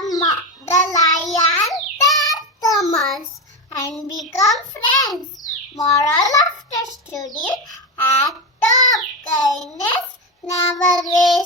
the lion thanked the mouse and become friends. Moral of the story: act of kindness never waste.